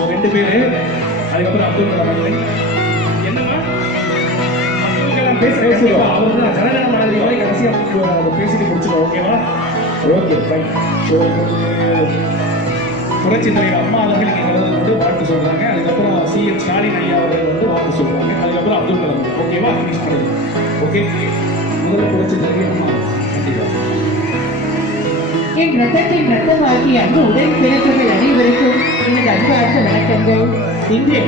So 2 பேர். அதுக்கப்புறம் அப்துல் கலாம் என்னமா அப்துல் கலாம் பேசுவோம். அவர் வந்து ஜனநாயக மாதிரி வரை கடைசியாக அதை பேசிட்டு முடிச்சுக்கோ. ஓகேவா? Okay fine. ஸோ புரட்சி தலைவர் அம்மா அவர்கள் இங்கே கலந்து கொண்டு வாழ்த்து சொல்கிறாங்க. அதுக்கப்புறம் சிஎம் ஸ்டாலின் ஐயா அவர்கள் வந்து வாழ்த்து சொல்கிறாங்க. அதுக்கப்புறம் அப்துல் கலாம். ஓகேவா? ஃபினிஷ் பண்ணிடுங்க. ஓகே, முதல்ல புரட்சி தலைவர் அம்மா. கண்டிப்பாக என் ரத்தத்தின் ரத்தமாகி அங்கு உடன் பிறந்தவர்கள் அனைவருக்கும் எனது அன்பார்ந்த வணக்கங்கள். இன்று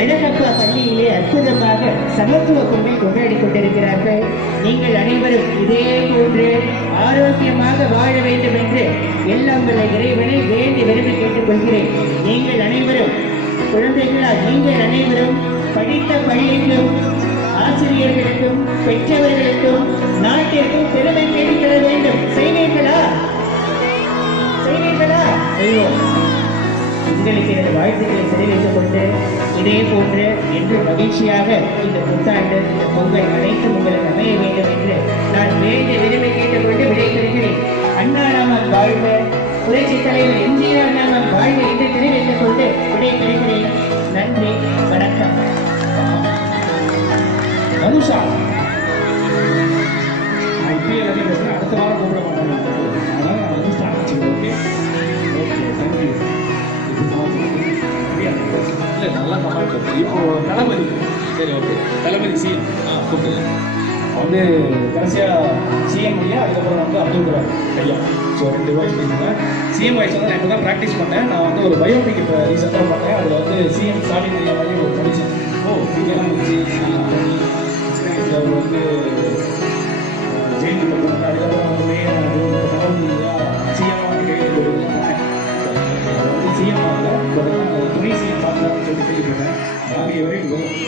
அழகப்பா பள்ளியிலே அற்புதமாக சமத்துவ பொங்கல் கொண்டாடி கொண்டிருக்கிறார்கள். நீங்கள் அனைவரும் இதே போன்று ஆரோக்கியமாக வாழ வேண்டும் என்று எல்லாம் வல்ல இறைவனை வேண்டி விரும்பி கேட்டுக்கொள்கிறேன். நீங்கள் அனைவரும் குழந்தைகளா, நீங்கள் அனைவரும் படித்த பள்ளிக்கும் ஆசிரியர்களுக்கும் பெற்றவர்களுக்கும் நாட்டிற்கும் பெருமை தேடித்தர வேண்டும். செய்வீர்களா? உங்களுக்கு எனது வாழ்த்துக்களை தெரிவித்துக் கொண்டு இதே போன்று என்று மகிழ்ச்சியாக இந்த புத்தாண்டு இந்த பொங்கல் அனைத்தும் உங்களுக்கு அமைய வேண்டும் என்று நான் வேண்டிய விரும்பி கேட்டுக்கொண்டு விடைபெறுகிறேன். அண்ணா நாமம் வாழ்க, புரட்சி தலைவர் எம்ஜிஆர் நாமம் வாழ்க என்று தெரிவித்துக் கொண்டு விடைபெறுகிறேன். நன்றி, வணக்கம். அனுஷா ஐபிஎல் அடுத்த வாரம் கூப்பிட மாட்டாங்க. இல்லை நல்லா கமெண்ட் இப்போ தளபதி. சரி, ஓகே. தளபதி சிஎம் கூப்பிட்டு வந்து கடைசியாக சிஎம் ஐயா, அதுக்கப்புறம் வந்து அப்துல் கலாம் ஐயா. ஸோ 2 வாய்ஸ் பேசுங்க. சிஎம் வாய்ஸ் வந்து நான் இப்போ தான் ப்ராக்டிஸ் பண்ணேன். நான் வந்து ஒரு பயோபிக் இப்போ ரீசெண்டாக பண்ணேன். அதில் வந்து சிஎம் ஸ்டாலின் ஐயா மாதிரி ஒரு படித்தேன். இதெல்லாம் வச்சு அவர் வந்து ஜெயிலுக்கு போனாங்க. அதுக்கப்புறம் வந்து சிஎம் வந்து சிஎம் துணை சிஎம் பார்க்கலாம்னு சொல்லி கேள்விப்பட்டேன்.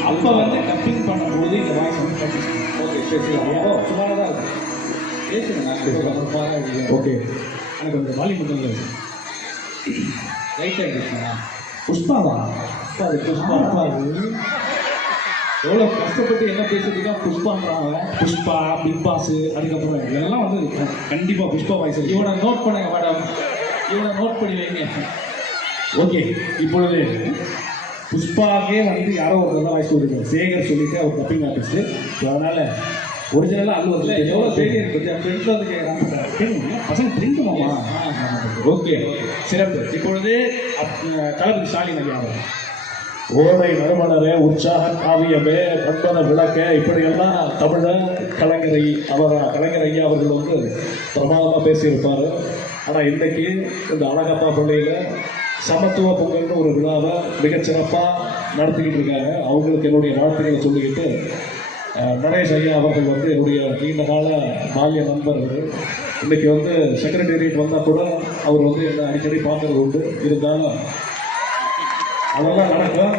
அப்போ வந்து டப்பிங் பண்ணும்போது இந்த வாய்ஸ் வந்து ப்ராக்டிஸ் பண்ணேன். ஓகே, பேசுகிறாங்க. சுமாராக தான் இருக்கும். பேசுகிறேன். ஓகே, எனக்கு கொஞ்சம் வாலி மட்டும் ரைட்டாக இருக்குங்களா? புஷ்பாவா? புஷ்பா எவ்வளோ கஷ்டப்பட்டு என்ன பேசுறதுக்கா புஷ்பான்றாங்க. புஷ்பா, பிக் பாஸ், அதுக்கப்புறம் இதெல்லாம் வந்து கண்டிப்பாக புஷ்பா வாய்ஸ். இவனை நோட் பண்ணுங்க மேடம், இவனை நோட் பண்ணி வைங்க. ஓகே, இப்பொழுது புஷ்பாக்கே வந்து யாரோ ஒரு நல்ல வாய்ஸ் கொடுக்குறாங்க. சேகர் சொல்லிட்டு அவர் டப்பிங் ஆர்டிஸ்ட்டு. ஸோ அதனால் ஒரிஜினலாக அல்லு எவ்வளோ தைரியம் இருக்குது. ஃப்ரெண்ட்ஸில் வந்து கேட்குறாங்க பசங்க பிரிண்டுமாமா. ஓகே, சிறப்பு. இப்பொழுது தளபதி ஸ்டாலின் ஐயா அவர் ஓரை நறுமணரே, உற்சாக காவியமே, பண்பன விளக்க, இப்படியெல்லாம் தமிழர் கலைஞரை கலைஞர் ஐயா அவர்கள் வந்து பிரமாதமாக பேசியிருப்பார். ஆனால் இன்றைக்கி இந்த அழகப்பா பள்ளியில் சமத்துவ பொங்கல்னு ஒரு விழாவை மிகச்சிறப்பாக நடத்திக்கிட்டு இருக்காங்க. அவங்களுக்கு என்னுடைய வாழ்த்துக்களை சொல்லிக்கிட்டு நரேஷ் ஐயா அவர்கள் வந்து என்னுடைய நீண்ட கால பால்ய நண்பர். இன்றைக்கி வந்து செக்ரட்டேரியட் வந்தால் கூட அவர் வந்து என்னை அடிக்கடி பார்க்கறது உண்டு. இருந்தாலும் அதெல்லாம் நடக்கும்.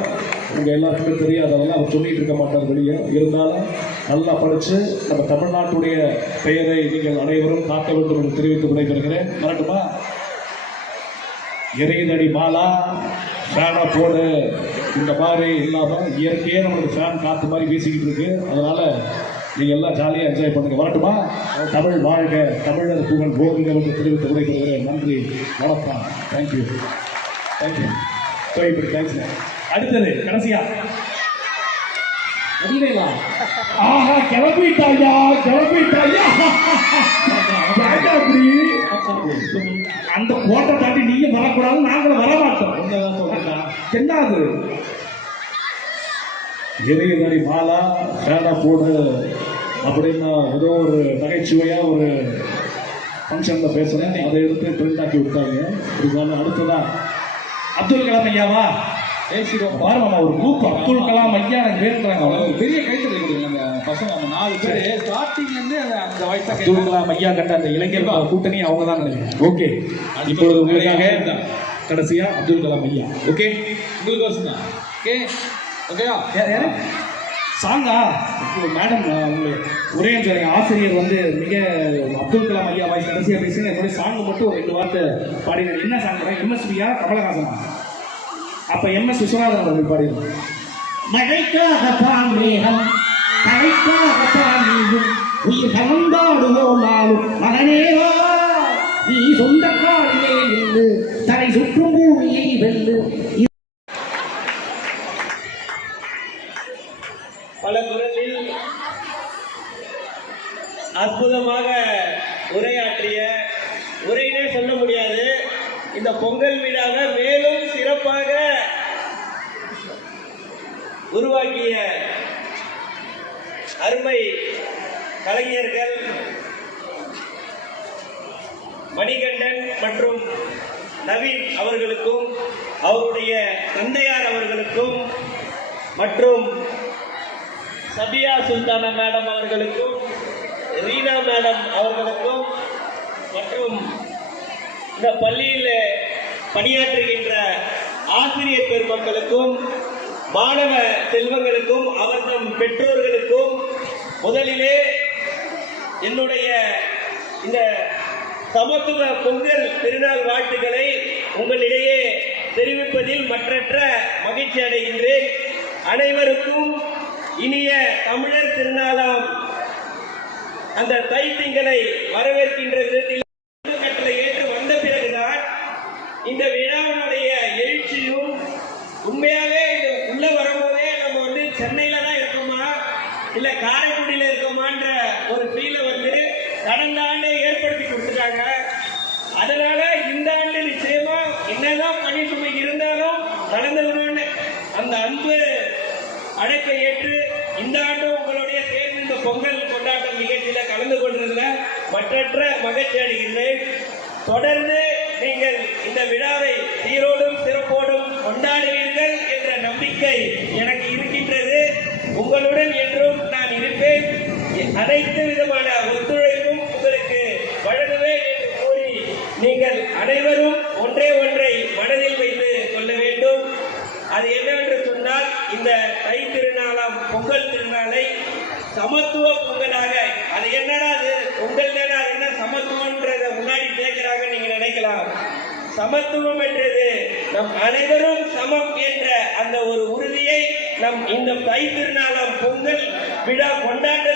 உங்கள் எல்லாருக்குமே தெரியாது, அதெல்லாம் அவர் சொல்லிகிட்டு இருக்க மாட்டார் வெளியே. இருந்தாலும் நல்லா படித்து நம்ம தமிழ்நாட்டுடைய பெயரை நீங்கள் அனைவரும் காக்க வேண்டும் என்று தெரிவித்து விடைபெறுகிறேன். மறக்குமா? எரிதடி மாலா, ஃபேனை போடு, இந்த மாதிரி இல்லாமல் இயற்கையே நம்மளுக்கு ஃபேன் காற்று மாதிரி வீசிக்கிட்டு இருக்கு. அதனால் நீங்கள் எல்லாம் ஜாலியாக என்ஜாய் பண்ணுங்கள். வரட்டுமா? தமிழ் வாழ்க, தமிழர் புகழ் போகுங்க என்று தெரிவித்து விடைபெறுகிறேன். நன்றி, வணக்கம். தேங்க்யூ. ஸோ இப்படி தேங்க்ஸ்ங்க. அடுத்தது கடைசியா அதிலேவா? ஆஹா, கிளம்பிட்டாயா. அந்த கோட்டை தாண்டி நீங்க வரக்கூடாது, நாங்களும் வரமாட்டோம். என்னது எரிதடி மாலா, ஃபேனை போடு அப்படின்னு ஏதோ ஒரு நகைச்சுவையா ஒரு ஃபங்க்ஷனில் பேசுகிறேன். அதை எடுத்து ட்ரெண்ட் ஆக்கி விட்டாங்க. இருந்தாலும் அடுத்ததான் அப்துல் கலாம் ஐயாவா பேசிடுவோம். பாருமா, ஒரு குரூப் அப்துல் கலாம் ஐயா எனக்கு வேணுறாங்க. அவங்க பெரிய கைத்தறி கொடுக்குறாங்க பசங்க. அந்த 4 பேர் ஸ்டார்டிங்லேருந்து அந்த வாய்ஸ் அப்துல் கலாம் ஐயா கண்ட அந்த இளைஞர் கூட்டணி அவங்க தான் நினைக்கிறேன். ஓகே, இப்பொழுது உங்களுக்காக கடைசியா அப்துல் கலாம் ஐயா. ஓகே, உங்களுக்கு ஓகே ஓகேயா? யாரு சாங்கா? மேடம், உங்களுக்கு ஒரே ஆசிரியர் வந்து மிக அப்துல் கலாம் ஐயா வாய்ஸ் கடைசியாக பேசுங்க. என்னுடைய சாங் மட்டும் 2 வார்த்தை பாடினார். என்ன சாங்? எம்எஸ்வியா கமலஹாசனா? அப்போ எம்எஸ் விஸ்வநாதன் அவர்கள் பாடினார். மழைக்காக பாமேகம், கலைக்காக பாமீகும், உயிர் கலந்தாடுவோம் நாளும் மகனேவா, நீ சொந்த காலிலே நின்று தலை சுற்றும் பூமியை வெல்லு. உருவாக்கிய அருமை கலைஞர்கள் மணிகண்டன் மற்றும் நவீன் அவர்களுக்கும் அவருடைய தந்தையார் அவர்களுக்கும் மற்றும் சபியா சுல்தானா மேடம் அவர்களுக்கும் ரீனா மேடம் அவர்களுக்கும் மற்றும் இந்த பள்ளியில் பணியாற்றுகின்ற ஆசிரியர் பெருமக்களுக்கும் மாணவ செல்வங்களுக்கும் அவர்தம் பெற்றோர்களுக்கும் முதலிலே என்னுடைய இந்த சமத்துவ பொங்கல் திருநாள் வாழ்த்துக்களை உங்களிடையே தெரிவிப்பதில் மற்றற்ற மகிழ்ச்சி அடைகின்றேன். அனைவருக்கும் இனிய தமிழர் திருநாளாம் அந்த தை திங்களை வரவேற்கின்ற விதத்தில் கட்டளை ஏற்று வந்த பிறகுதான் இந்த விழாவினுடைய எழுச்சியும் உண்மையாவே இது உள்ள வரும்போதே நம்ம வந்து சென்னையில தான் இருக்கோமா இல்ல காரைக்குடியில இருக்கோமான்ற ஒரு ஃபீல வந்து கடந்த ஆண்டை ஏற்படுத்தி கொடுத்துட்டாங்க. அதனால இந்த ஆண்டு நிச்சயமா என்னதான் பணி சுமை இருந்தாலும் நடந்துக்கணும்னு அந்த அன்பு அழைப்பை ஏற்று இந்த ஆண்டு உங்களுடைய சேர்ந்து இந்த பொங்கல் கொண்டாட்டம் நிகழ்ச்சியில கலந்து கொண்டிருந்த மற்றற்ற மகிழ்ச்சி அடைகின்றேன். தொடர்ந்து நீங்கள் இந்த விழாவை சீரோடும் சிறப்போடும் கொண்டாடுவீர்கள் என்ற நம்பிக்கை எனக்கு இருக்கின்றது. உங்களுடன் என்றும் நான் இருப்பேன். அனைத்து விதமான ஒத்துழைப்பும் உங்களுக்கு வழங்குவேன் என்று கூறி நீங்கள் அனைவரும் ஒன்றை மனதில் வைத்து கொள்ள வேண்டும். அது என்னவென்று சொன்னால் இந்த தை திருநாளாம் பொங்கல் திருநாளை சமத்துவ பொங்கலாக, அது என்னடா அது பொங்கல் தானே, அது என்ன சமத்துவம்ன்றத முன்னாடி கேட்கிறாங்க நீங்க நினைக்கலாம். சமத்துவம் என்றது நம் அனைவரும் சமம் என்ற அந்த ஒரு உறுதியை நம் இந்த தை திருநாளாம் பொங்கல் விழா கொண்டாட்ட